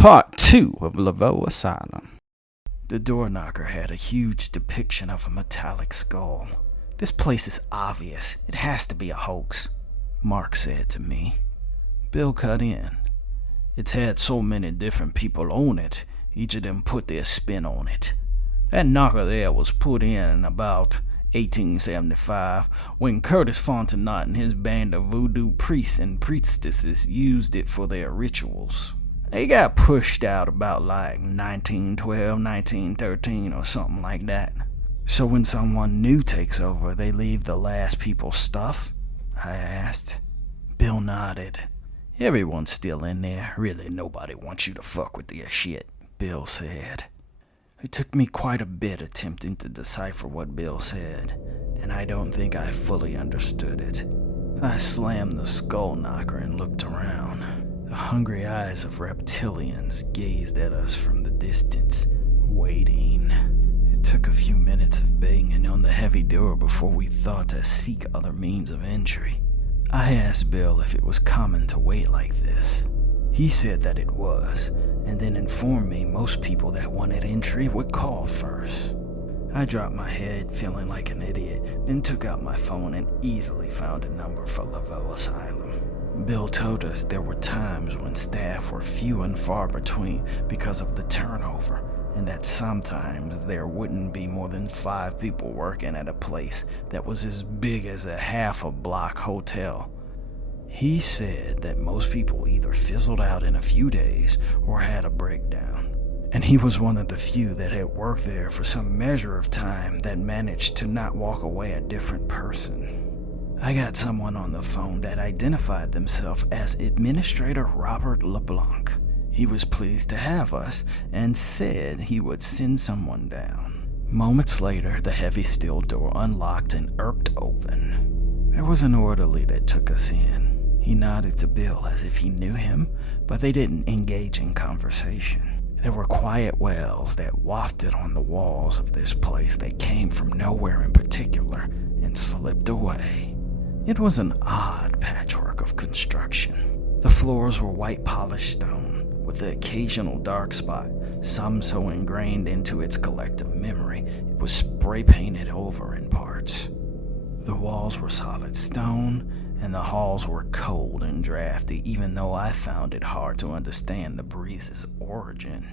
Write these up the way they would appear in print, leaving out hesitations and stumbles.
Part 2 of Laveau Asylum. The door knocker had a huge depiction of a metallic skull. "This place is obvious. It has to be a hoax," Mark said to me. Bill cut in. "It's had so many different people own it, each of them put their spin on it. That knocker there was put in about 1875, when Curtis Fontenot and his band of voodoo priests and priestesses used it for their rituals. They got pushed out about like 1912, 1913 or something like that. So when someone new takes over, they leave the last people's stuff?" I asked. Bill nodded. "Everyone's still in there. Really, nobody wants you to fuck with their shit," Bill said. It took me quite a bit attempting to decipher what Bill said, and I don't think I fully understood it. I slammed the skull knocker and looked around. The hungry eyes of reptilians gazed at us from the distance, waiting. It took a few minutes of banging on the heavy door before we thought to seek other means of entry. I asked Bill if it was common to wait like this. He said that it was, and then informed me most people that wanted entry would call first. I dropped my head, feeling like an idiot, then took out my phone and easily found a number for Laveau Asylum. Bill told us there were times when staff were few and far between because of the turnover, and that sometimes there wouldn't be more than 5 people working at a place that was as big as a half-a-block hotel. He said that most people either fizzled out in a few days or had a breakdown, and he was one of the few that had worked there for some measure of time that managed to not walk away a different person. I got someone on the phone that identified themselves as Administrator Robert LeBlanc. He was pleased to have us and said he would send someone down. Moments later, the heavy steel door unlocked and irked open. There was an orderly that took us in. He nodded to Bill as if he knew him, but they didn't engage in conversation. There were quiet wails that wafted on the walls of this place that came from nowhere in particular and slipped away. It was an odd patchwork of construction. The floors were white polished stone, with the occasional dark spot, some so ingrained into its collective memory it was spray painted over in parts. The walls were solid stone, and the halls were cold and drafty, even though I found it hard to understand the breeze's origin.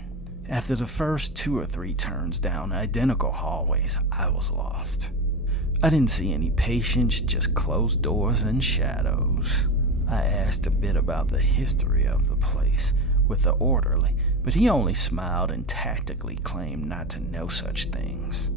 After the first 2 or 3 turns down identical hallways, I was lost. I didn't see any patients, just closed doors and shadows. I asked a bit about the history of the place with the orderly, but he only smiled and tactically claimed not to know such things.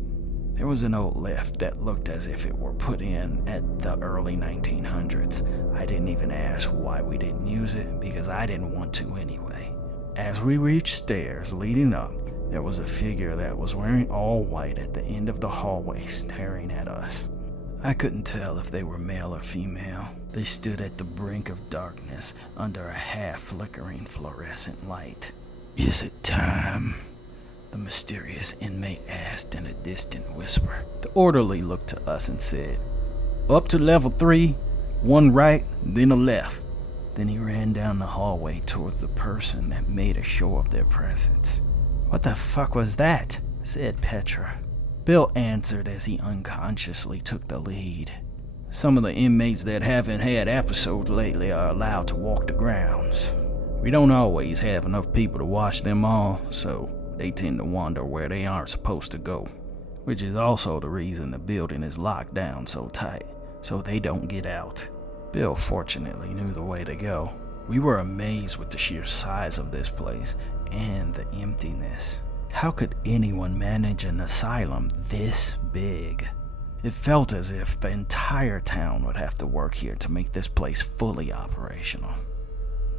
There was an old lift that looked as if it were put in at the early 1900s. I didn't even ask why we didn't use it, because I didn't want to anyway. As we reached stairs leading up, there was a figure that was wearing all white at the end of the hallway staring at us. I couldn't tell if they were male or female. They stood at the brink of darkness under a half-flickering fluorescent light. "Is it time?" the mysterious inmate asked in a distant whisper. The orderly looked to us and said, "Up to level 3, 1 right, then a left." Then he ran down the hallway towards the person that made a show of their presence. "What the fuck was that?" said Petra. Bill answered as he unconsciously took the lead. "Some of the inmates that haven't had episodes lately are allowed to walk the grounds. We don't always have enough people to watch them all, so they tend to wander where they aren't supposed to go, which is also the reason the building is locked down so tight, so they don't get out." Bill fortunately knew the way to go. We were amazed with the sheer size of this place and the emptiness. How could anyone manage an asylum this big? It felt as if the entire town would have to work here to make this place fully operational.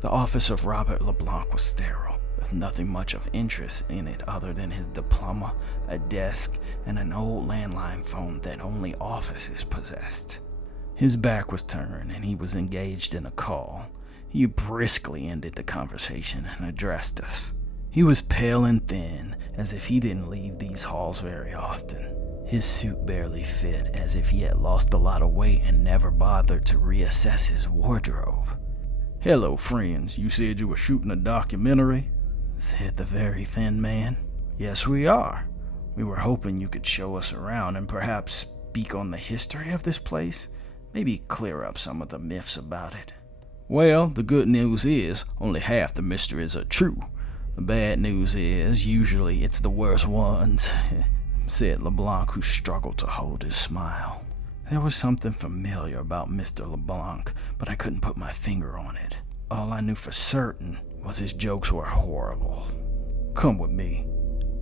The office of Robert LeBlanc was sterile, with nothing much of interest in it other than his diploma, a desk, and an old landline phone that only offices possessed. His back was turned and he was engaged in a call. He briskly ended the conversation and addressed us. He was pale and thin, as if he didn't leave these halls very often. His suit barely fit, as if he had lost a lot of weight and never bothered to reassess his wardrobe. "Hello, friends. You said you were shooting a documentary?" said the very thin man. Yes, we are. We were hoping you could show us around and perhaps speak on the history of this place. Maybe clear up some of the myths about it. Well, the good news is only half the mysteries are true. The bad news is usually it's the worst ones, said LeBlanc, who struggled to hold his smile. There was something familiar about Mr. LeBlanc, but I couldn't put my finger on it. All I knew for certain was his jokes were horrible. Come with me,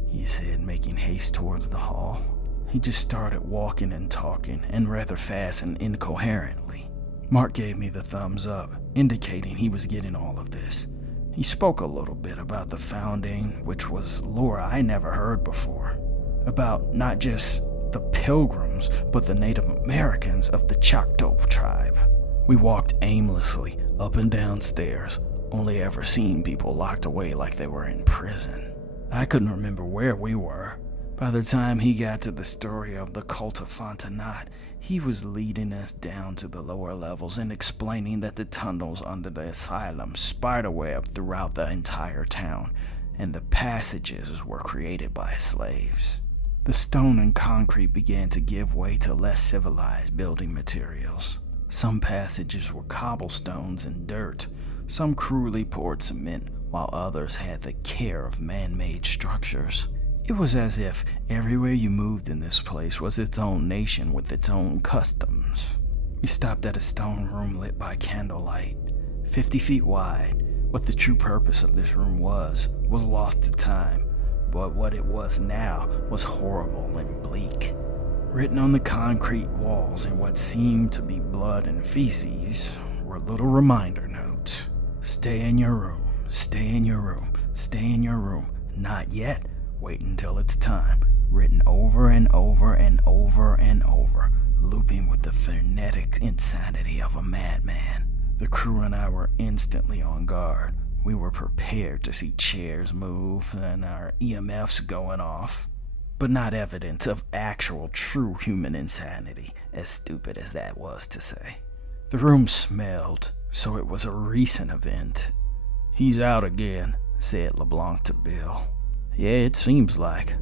he said, making haste towards the hall. He just started walking and talking, and rather fast and incoherently. Mark gave me the thumbs up, indicating he was getting all of this. He spoke a little bit about the founding, which was lore I never heard before. About not just the Pilgrims, but the Native Americans of the Choctaw tribe. We walked aimlessly up and down stairs, only ever seeing people locked away like they were in prison. I couldn't remember where we were. By the time he got to the story of the cult of Fontenot, he was leading us down to the lower levels and explaining that the tunnels under the asylum spiderweb throughout the entire town, and the passages were created by slaves. The stone and concrete began to give way to less civilized building materials. Some passages were cobblestones and dirt, some cruelly poured cement, while others had the care of man-made structures. It was as if everywhere you moved in this place was its own nation with its own customs. We stopped at a stone room lit by candlelight, 50 feet wide. What the true purpose of this room was lost to time, but what it was now was horrible and bleak. Written on the concrete walls in what seemed to be blood and feces were little reminder notes. Stay in your room, stay in your room, stay in your room, not yet. Wait until it's time, written over and over and over and over, looping with the frenetic insanity of a madman. The crew and I were instantly on guard. We were prepared to see chairs move and our EMFs going off, but not evidence of actual true human insanity, as stupid as that was to say. The room smelled, so it was a recent event. He's out again, said LeBlanc to Bill. Yeah, it seems like.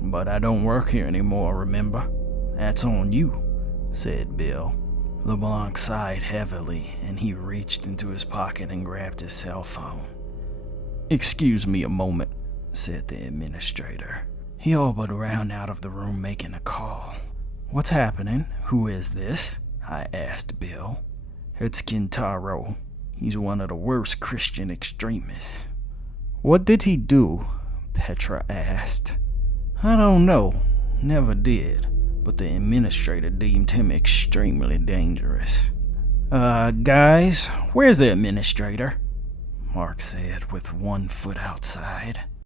But I don't work here anymore, remember? That's on you, said Bill. LeBlanc sighed heavily, and he reached into his pocket and grabbed his cell phone. Excuse me a moment, said the administrator. He elbowed around out of the room making a call. What's happening? Who is this? I asked Bill. It's Kintaro. He's one of the worst Christian extremists. What did he do? Petra asked. I don't know. Never did. But the administrator deemed him extremely dangerous. Guys, where's the administrator? Mark said with one foot outside.